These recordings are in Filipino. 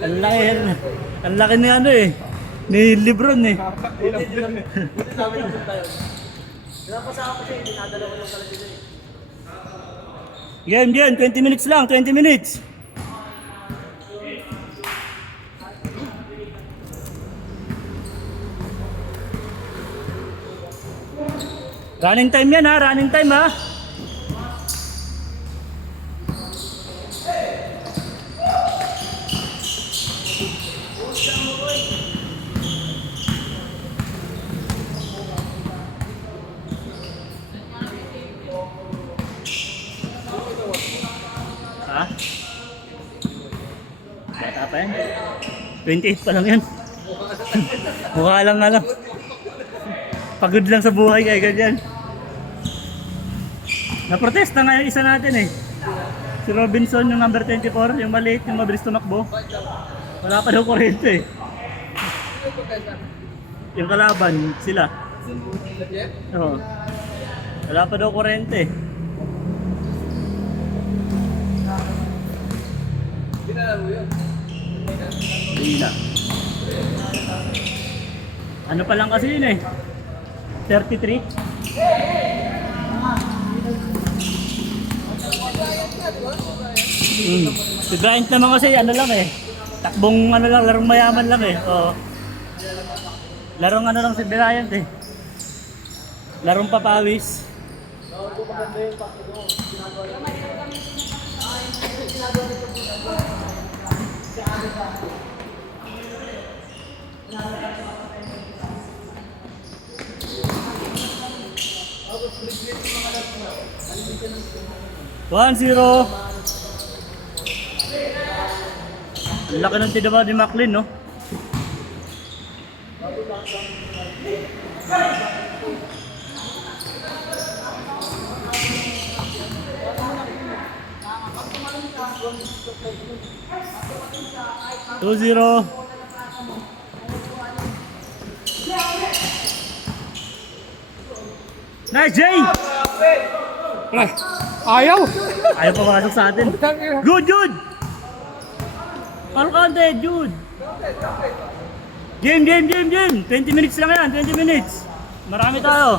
Ang laki, ang laki ni ano eh. Ni Lebron eh. Buti sabi ng tayo. Pinapasama ko siya, dinadala ko lang pala sila eh. Game, 20 minutes lang, 20 minutes. Running time yan ha, running time ha. Ha? Bata pa yan? 28 pa lang yan. Mukha lang ano. Pagod lang sa buhay kaya ganyan. Naprotesta nga yung isa natin eh. Si Robinson yung number 24, yung maliit, yung mabilis tumakbo. Wala pa daw kuryente eh. Yung kalaban, sila. Oo. Wala pa daw kuryente. Hindi na. Ano pa lang kasi yun eh. 33. Si Bryant naman kasi ano lang eh. Takbong ano lang, larong mayaman lang eh. Oo. Larong ano lang si Bryant eh. Larong papawis. One zero. Ang laki ng tinaba ni Macklin, no? Two zero. Nice, Jay! Ayaw! Ayaw pumasok sa atin. Good, good! Palkante, good! Game! 20 minutes lang yan, 20 minutes. Marami tayo.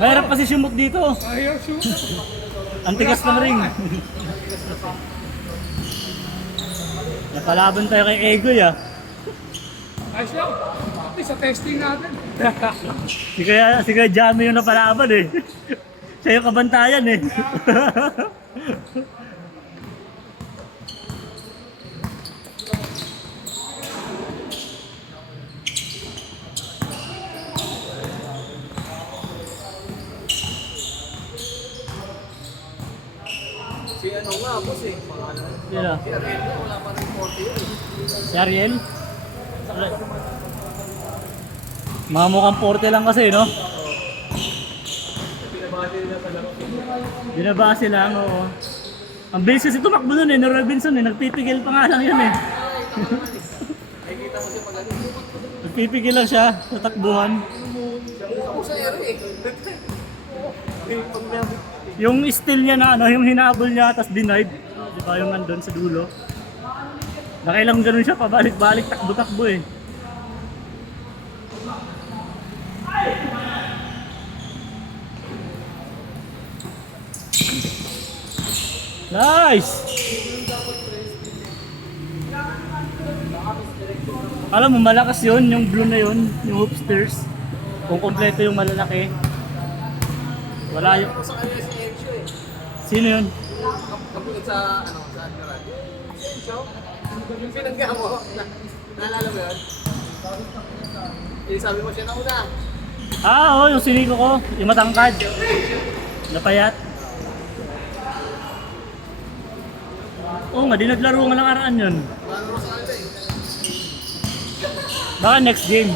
Mahirap kasi sumot dito. Ayaw, shoot! Ang tigas ng ring. Napalaban tayo kay Egoy ah. Ayos lang. Sa testing natin. Si Kuya Jamie yung napalaban eh. Siya yung kabantayan eh. Si ano nga, boss eh. Pangalan. Sino? Si Ariel, wala pa rin 40 yun eh. Si Ariel? Mga mukhang 40 lang kasi, no? Pinabati nila sa laro. Binabase lang, oo. Ang bilis kasi tumakbo nun eh, ni Robinson eh. Nagpipigil pa nga lang yun eh. Nakikita mo siya pag ano. Nagpipigil lang siya sa takbuhan. Ako sa ero eh. Pag nabit. Yung steal niya na ano, yung hinabol niya tapos denied. Di ba yung nandun sa dulo? Nakailang ganun siya, pabalik-balik, takbo-takbo eh. Nice! Alam mo, malakas yun, yung blue na yun, yung hoopsters. Kung kompleto yung malalaki. Wala yung... Sa kanya si Encho eh. Sino yun? Kapulot sa ano, sa Admiral. Si Encho? Yung pinangga mo. Naalala mo yun? Eh, sabi mo siya na una. Ah, oo, yung siniko ko. Yung matangkad. Napayat. Oo nga, di naglaro nga lang araan yun. Paano sa kanila eh? Baka next game.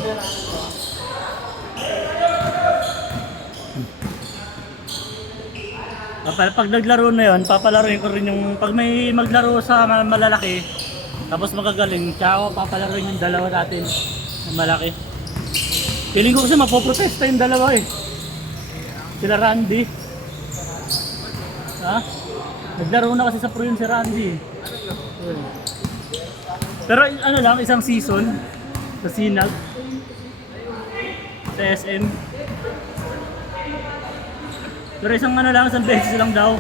Pag naglaro na yun, papalaruin ko rin yung... Pag may maglaro sa malalaki, tapos magagaling, tsaka ako papalaruin yung dalawa natin na malaki. Feeling ko kasi mapoprotesta yung dalawa eh. Sila Randy. Ha? Naglaro na kasi sa pro yun si Randy. Ano yun? Pero ano lang, isang season sa Sinag, sa SM. Pero isang ano lang, isang beses lang daw.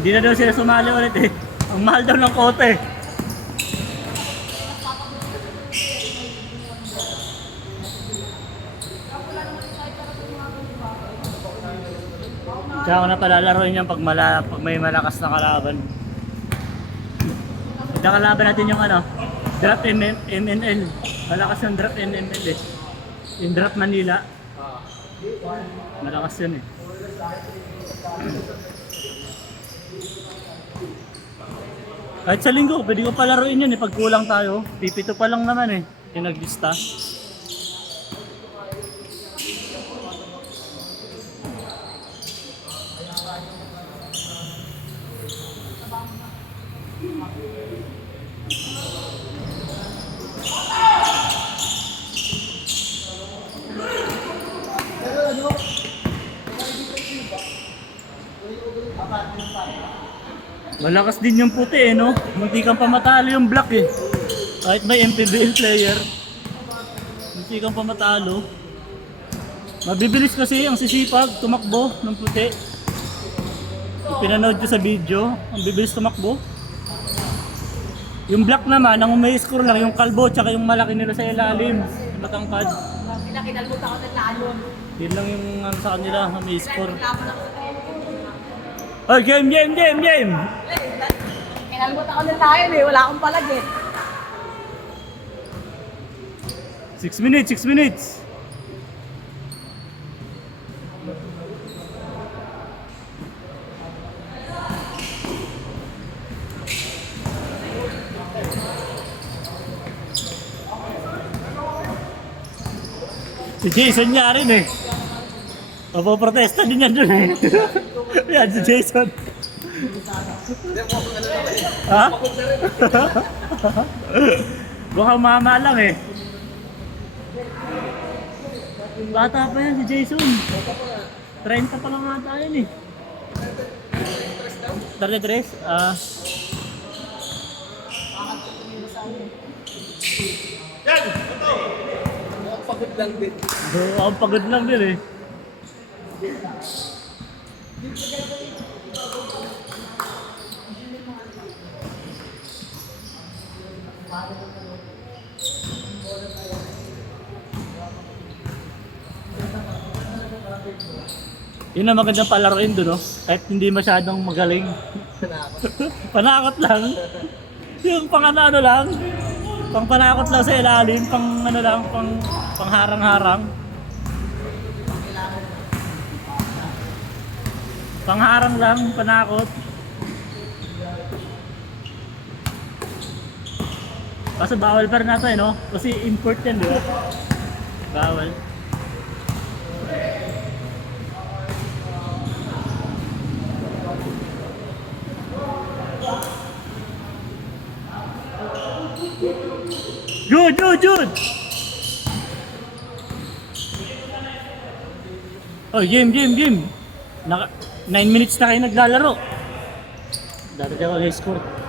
Hindi na daw sila sumali ulit eh. Ang mahal daw ng kote. Kaya ako na palalaroin yan pag may malakas na kalaban. Kalaban natin yung ano, Draft MNL. Malakas yung Draft MNL eh. Yung Draft Manila. Malakas yun eh. Kahit sa linggo, pwede ko palaruin yun eh pag kulang tayo. Pipito pa lang naman eh, yung naglista. Malakas din yung puti eh, no? Munti kang pamatalo yung black eh. Kahit may MPBL player. Munti kang pamatalo. Mabibilis kasi ang sisipag, tumakbo ng puti. Pinanood ko sa video, ang bibilis tumakbo. Yung black naman, ang may score lang, yung kalbo, tsaka yung malaki nila sa ilalim. Yung matangkad. Pinakinalbutan ko ng lalon. Yun lang yung sa kanila, ang may score. Oh, game! Kinalbutan ko ng lalon eh. Wala akong palag eh. 6 minutes. Si Jason niya rin eh. Mapoprotesta din yan dun eh. Yan si Jason. Ha? Baka mama lang eh. Bata pa yan si Jason. 30 pa lang ata yun eh. 33? Ah. Pagod lang din. Ang pagod lang din eh. Yun ang magandang palaruin doon, no? Kahit hindi masyadong magaling. Panakot lang. Yung pang ano lang. Pang panakot lang sa ilalim, pang ano lang, pang harang-harang. Pangharang lang, panakot. Kaso bawal pa rin natin, no? Kasi import yan, di ba? Bawal. Jude! Oh, game! 9 minutes na kayo naglalaro. Dati ka mag-score.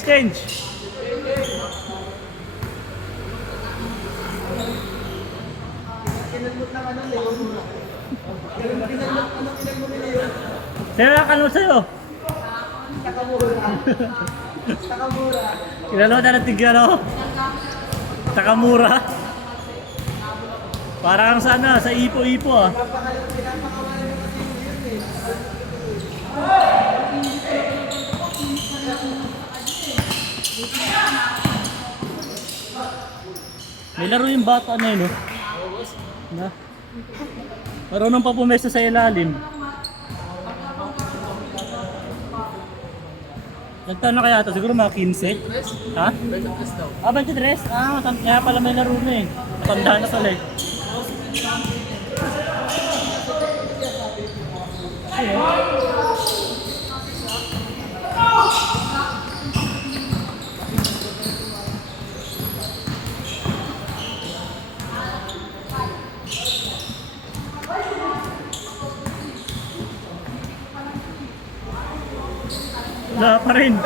Change. Sino na kanong sa'yo? Kilala mo na natin ano? Takamura. Parang sana sa ipo-ipo ah. May laro yung bata na yun, oh. Na? Marunong pa pumesa sa ilalim. Nagtaon na kaya ito? Siguro mga 15? Ha? 23 daw. Ah, 23? Ah, kaya pala may laro na eh. Matanda na pala eh. Wala pa rin.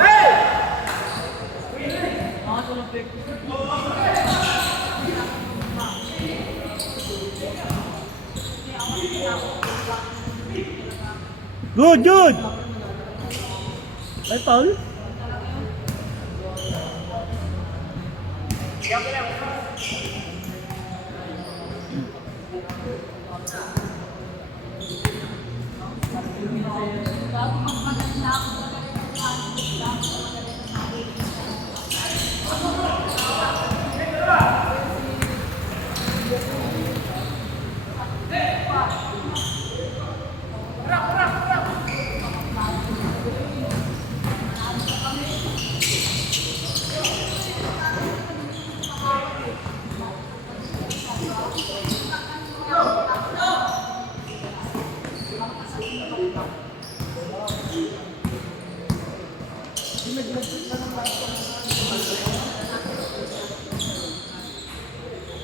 Good, good! Ay, Paul?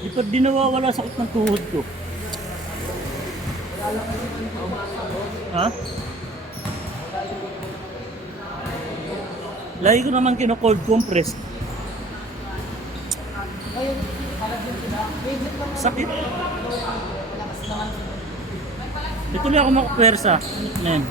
Di pa din nawawala sakit ng tuhod ko. Ha? Lagi ko naman kino-cold compress. Sakit. Ito lang ako makapwersa. Men.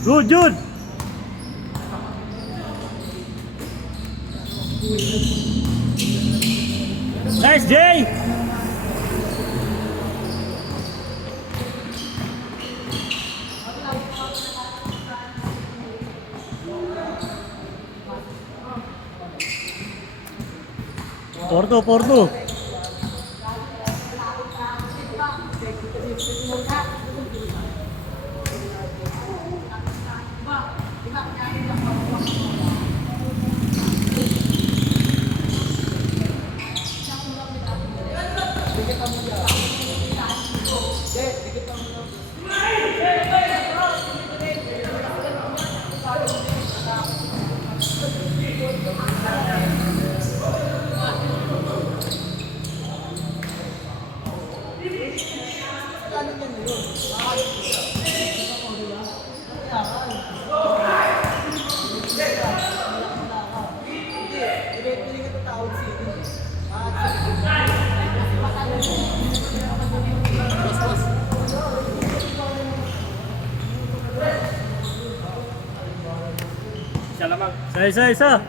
Good, good. Nice, Jay. Porto, Porto. Isa.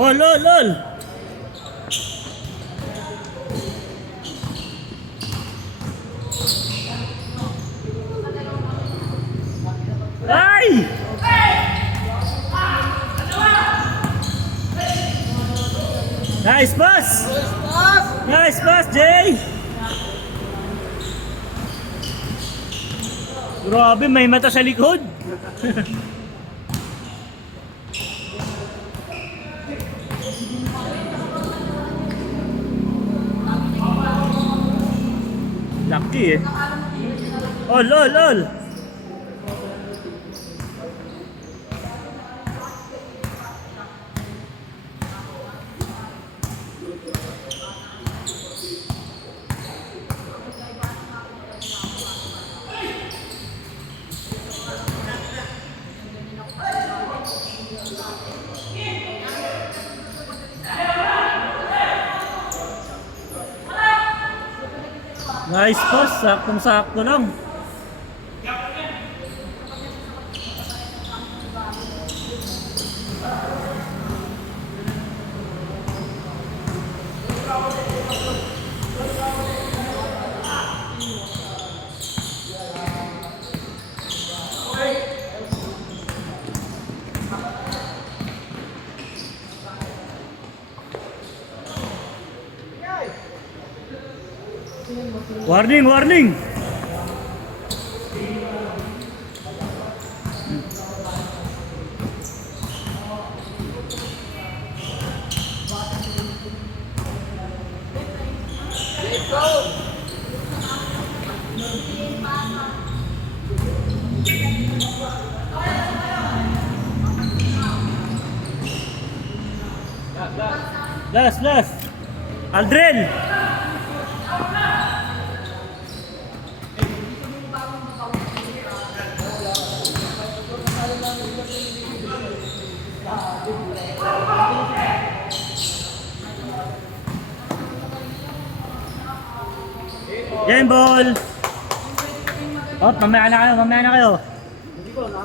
Oh, lol, lol. Ay! Nice pass! Nice pass, Jay! Grabe, may mata sa likod. Lucky eh. Oh, lol, lol. Nice pass, saktong-sakto lang. Warning, warning. Last, last. Aldrin. Game ball. Oh, mamaya na kayo, mamaya na kayo.